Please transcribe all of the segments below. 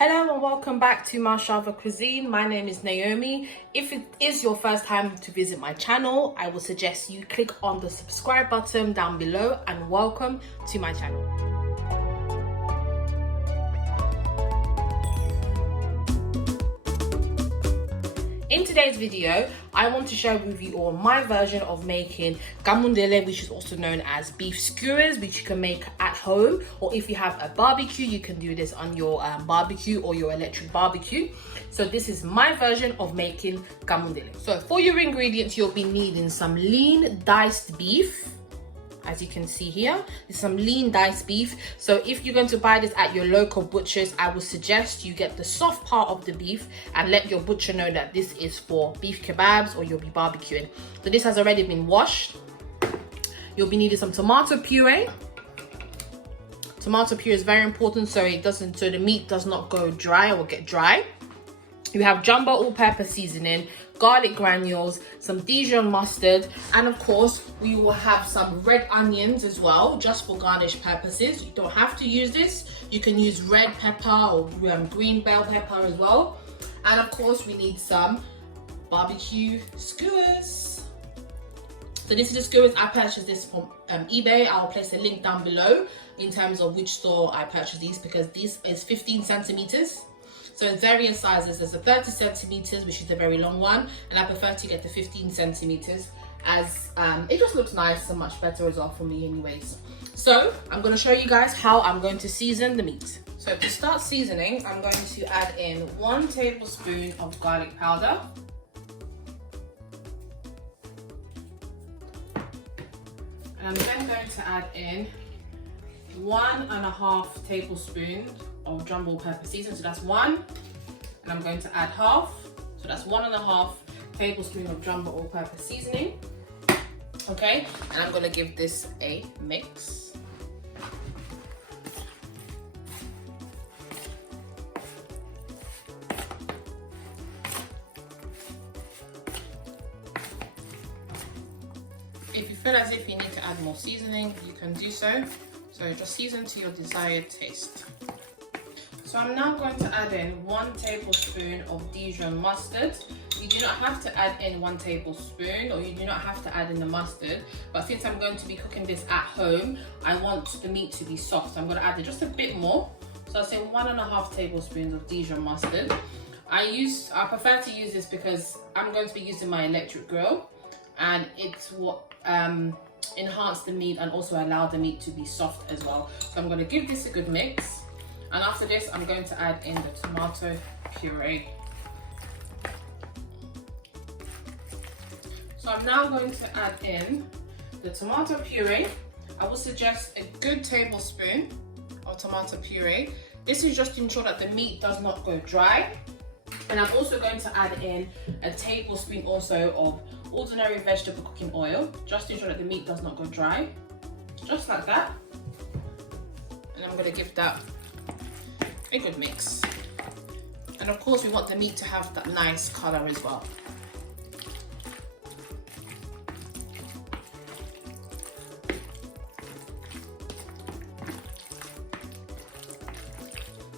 Hello and welcome back to Marshava Cuisine. My name is Naomi. If it is your first time to visit my channel, I would suggest you click on the subscribe button down below and welcome to my channel. In today's video, I want to share with you all my version of making Kamundele, which is also known as beef skewers, which you can make at home, or if you have a barbecue, you can do this on your barbecue or your electric barbecue. So this is my version of making Kamundele. So for your ingredients, you'll be needing some lean diced beef. As you can see here, there's some lean diced beef. So if you're going to buy this at your local butchers, I would suggest you get the soft part of the beef and let your butcher know that this is for beef kebabs or you'll be barbecuing. So this has already been washed. You'll be needing some tomato puree. Tomato puree is very important so the meat does not go dry or get dry. You have jumbo all-purpose seasoning, garlic granules, some Dijon mustard, and of course we will have some red onions as well, just for garnish purposes. You don't have to use this. You can use red pepper or green bell pepper as well. And of course we need some barbecue skewers. So this is the skewers. I purchased this from eBay. I'll place a link down below in terms of which store I purchased these, because this is 15 centimeters. So in various sizes, there's a 30 centimeters, which is the very long one, and I prefer to get the 15 centimeters as it just looks nice and much better as well for me anyways. So I'm going to show you guys how I'm going to season the meat. So to start seasoning, I'm going to add in 1 tablespoon of garlic powder. And I'm then going to add in 1.5 tablespoons of jumbo pepper seasoning. So that's 1, and I'm going to add half. So that's 1.5 tablespoons of jumbo all-purpose seasoning. Okay, and I'm going to give this a mix. If you feel as if you need to add more seasoning, you can do so. So just season to your desired taste. So I'm now going to add in 1 tablespoon of Dijon mustard. You do not have to add in 1 tablespoon, or you do not have to add in the mustard. But since I'm going to be cooking this at home, I want the meat to be soft. So I'm going to add just a bit more. So I'll say 1.5 tablespoons of Dijon mustard. I prefer to use this because I'm going to be using my electric grill, and it's what enhance the meat and also allow the meat to be soft as well. So I'm going to give this a good mix, and after this I'm going to add in the tomato puree. So I'm now going to add in the tomato puree. I would suggest a good tablespoon of tomato puree. This is just to ensure that the meat does not go dry. And I'm also going to add in a tablespoon also of ordinary vegetable cooking oil, just to ensure that the meat does not go dry, just like that. And I'm going to give that a good mix. And of course we want the meat to have that nice color as well.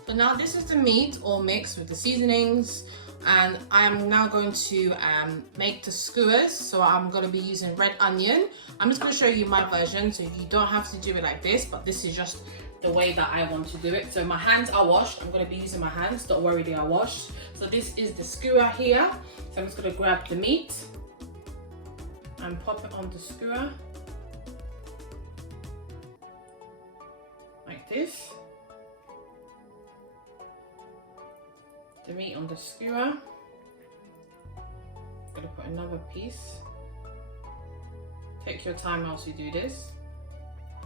So now this is the meat all mixed with the seasonings, and I'm now going to make the skewers. So I'm going to be using red onion. I'm just going to show you my version, so you don't have to do it like this, but this is just the way that I want to do it. So my hands are washed. I'm going to be using my hands, don't worry, they are washed. So this is the skewer here. So I'm just going to grab the meat and pop it on the skewer like this. The meat on the skewer. I'm going to put another piece. Take your time whilst you do this,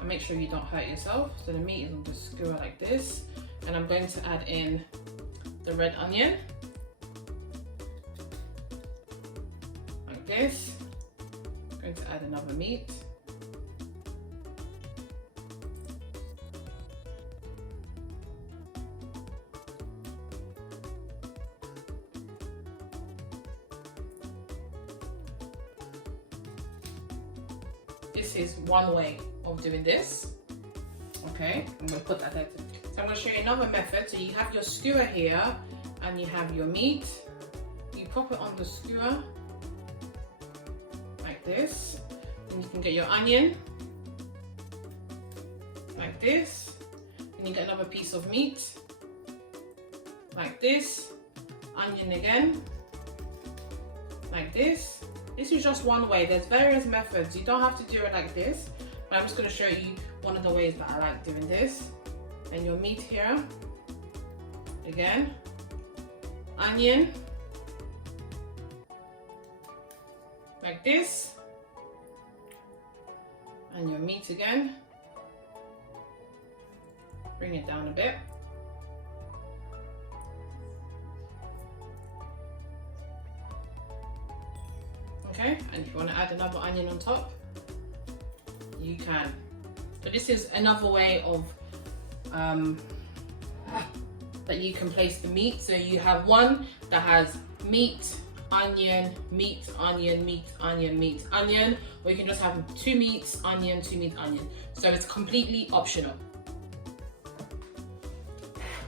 and make sure you don't hurt yourself. So the meat is on the skewer like this, and I'm going to add in the red onion like this. I'm going to add another meat. This is one way of doing this. Okay, I'm going to put that there So I'm going to show you another method. So you have your skewer here and you have your meat. You pop it on the skewer like this. And you can get your onion like this. And you get another piece of meat like this. Onion again like this. This is just one way. There's various methods. You don't have to do it like this, but I'm just going to show you one of the ways that I like doing this. And your meat here again, onion like this, and your meat again. Bring it down a bit. Okay, and if you want to add another onion on top, you can. So this is another way of that you can place the meat. So you have one that has meat, onion, meat, onion, meat, onion, meat, onion, or you can just have 2 meats, onion, 2 meat, onion. So it's completely optional.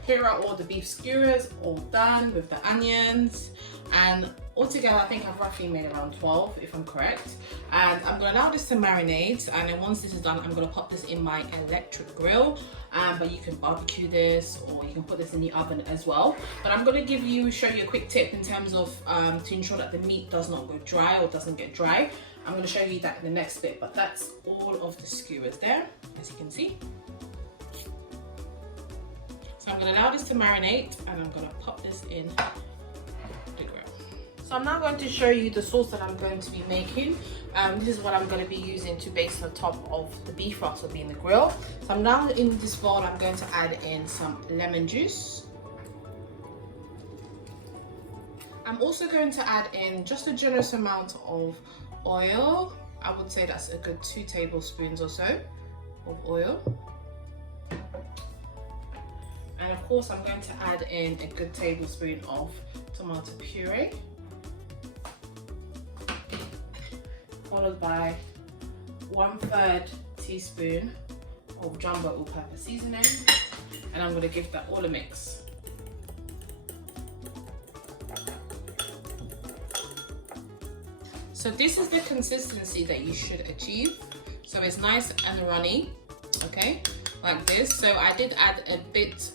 Here are all the beef skewers, all done with the onions, and altogether I think I've roughly made around 12 if I'm correct. And I'm going to allow this to marinate, and then once this is done I'm going to pop this in my electric grill. But you can barbecue this, or you can put this in the oven as well. But I'm going to show you a quick tip in terms of to ensure that the meat does not go dry or doesn't get dry. I'm going to show you that in the next bit, but that's all of the skewers there, as you can see. So I'm going to allow this to marinate, and I'm going to pop this in the grill. So I'm now going to show you the sauce that I'm going to be making. This is what I'm going to be using to base the top of the beef whilst it'll be in the grill. So I'm now in this bowl, I'm going to add in some lemon juice. I'm also going to add in just a generous amount of oil. I would say that's a good 2 tablespoons or so of oil. And of course I'm going to add in a good tablespoon of tomato puree, followed by 1/3 teaspoon of jumbo all-purpose seasoning, and I'm going to give that all a mix. So this is the consistency that you should achieve. So it's nice and runny, okay, like this. So I did add a bit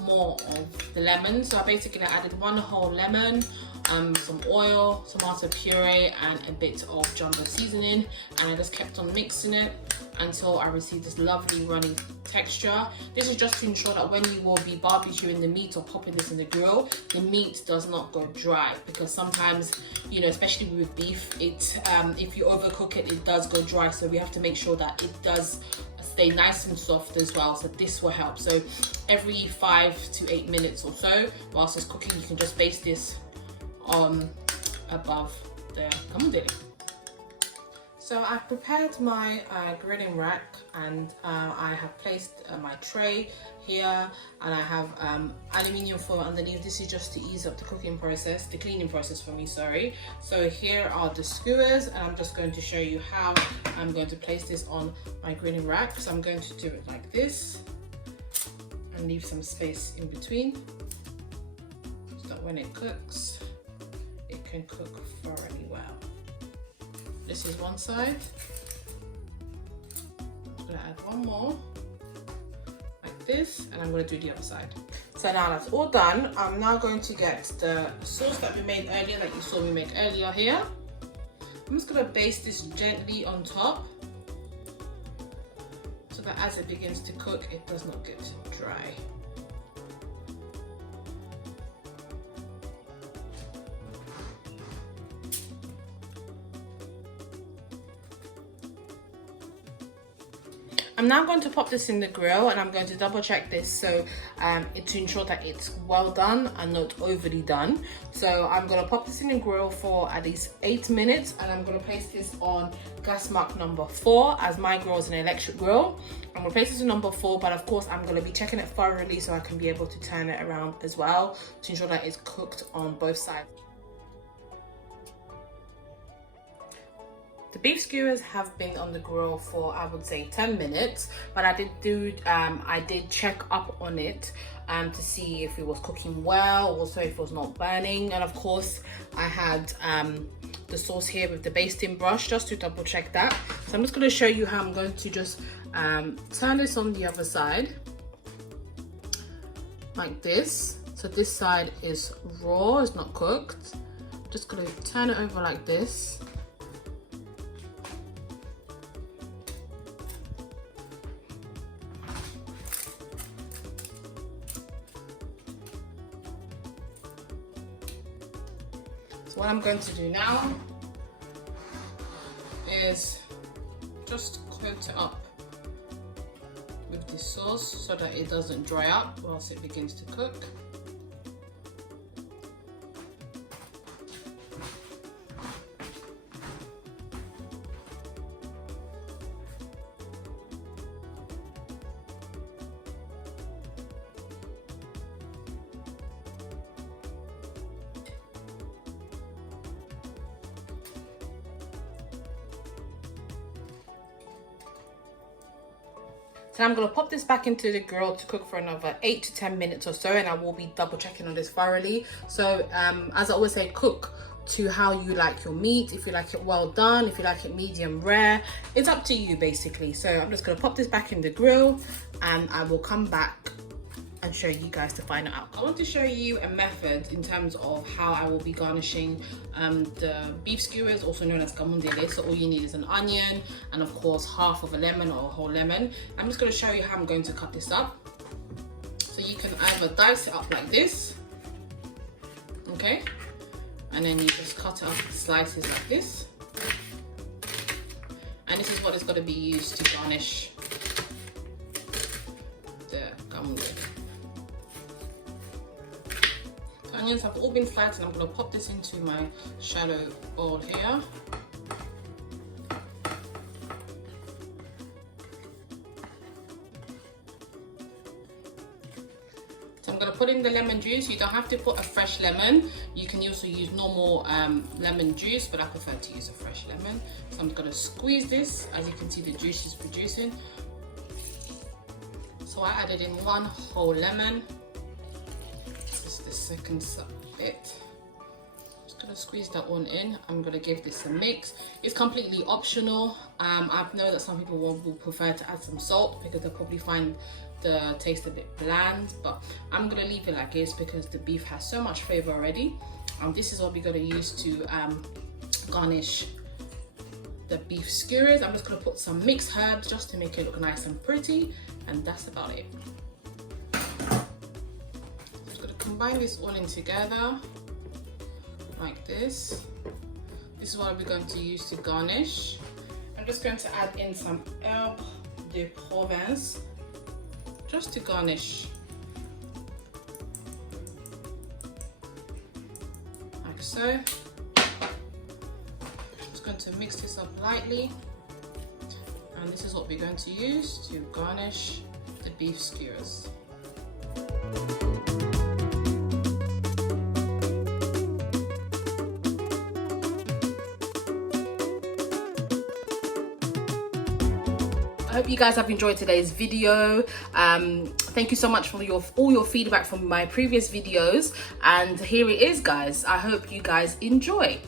more of the lemon. So I basically added 1 whole lemon, some oil, tomato puree, and a bit of jumbo seasoning, and I just kept on mixing it until I received this lovely runny texture. This is just to ensure that when you will be barbecuing the meat or popping this in the grill, the meat does not go dry, because sometimes, you know, especially with beef, if you overcook it, it does go dry. So we have to make sure that it does stay nice and soft as well. So this will help. So every 5 to 8 minutes or so whilst it's cooking, you can just baste this above the kamundele. So I've prepared my grilling rack, and I have placed my tray here, and I have aluminium foil underneath. This is just to ease up the cooking process, the cleaning process for me, sorry. So here are the skewers, and I'm just going to show you how I'm going to place this on my grilling rack. So I'm going to do it like this and leave some space in between so that when it cooks, it can cook thoroughly well. This is one side. I'm gonna add one more, like this, and I'm gonna do the other side. So now that's all done. I'm now going to get the sauce that we made earlier, that you saw me make earlier here. I'm just gonna baste this gently on top, so that as it begins to cook, it does not get dry. I'm now going to pop this in the grill, and I'm going to double check this so to ensure that it's well done and not overly done. So I'm going to pop this in the grill for at least 8 minutes, and I'm going to place this on gas mark number 4, as my grill is an electric grill. I'm going to place this on number 4, but of course I'm going to be checking it thoroughly so I can be able to turn it around as well to ensure that it's cooked on both sides. The beef skewers have been on the grill for, I would say, 10 minutes, but I did check up on it to see if it was cooking well, also if it was not burning. And of course I had the sauce here with the basting brush just to double check that. So I'm just going to show you how I'm going to just turn this on the other side like this. So this side is raw, it's not cooked. Just going to turn it over like this. So what I'm going to do now is just coat it up with this sauce so that it doesn't dry up whilst it begins to cook. So I'm going to pop this back into the grill to cook for another 8 to 10 minutes or so, and I will be double checking on this thoroughly. So as I always say, cook to how you like your meat. If you like it well done, if you like it medium rare, it's up to you basically. So I'm just going to pop this back in the grill and I will come back and show you guys the final outcome. I want to show you a method in terms of how I will be garnishing the beef skewers, also known as kamundele. So all you need is an onion and of course half of a lemon or a whole lemon. I'm just going to show you how I'm going to cut this up. So you can either dice it up like this, okay, and then you just cut it up in slices like this, and this is what is going to be used to garnish the kamundele. Onions have all been sliced, and I'm going to pop this into my shallow bowl here. So I'm going to put in the lemon juice. You don't have to put a fresh lemon. You can also use normal lemon juice, but I prefer to use a fresh lemon. So I'm going to squeeze this. As you can see, the juice is producing. So I added in 1 whole lemon. The second bit. Just gonna squeeze that one in. I'm gonna give this a mix. It's completely optional. I know that some people will prefer to add some salt because they'll probably find the taste a bit bland, but I'm gonna leave it like this because the beef has so much flavor already. This is what we're gonna use to garnish the beef skewers. I'm just gonna put some mixed herbs just to make it look nice and pretty, and that's about it. Combine this all in together like this. This is what we're going to use to garnish. I'm just going to add in some herbe de Provence just to garnish, like so. Just going to mix this up lightly, and this is what we're going to use to garnish the beef skewers. I hope you guys have enjoyed today's video. Thank you so much for all your feedback from my previous videos, and here it is, guys. I hope you guys enjoy.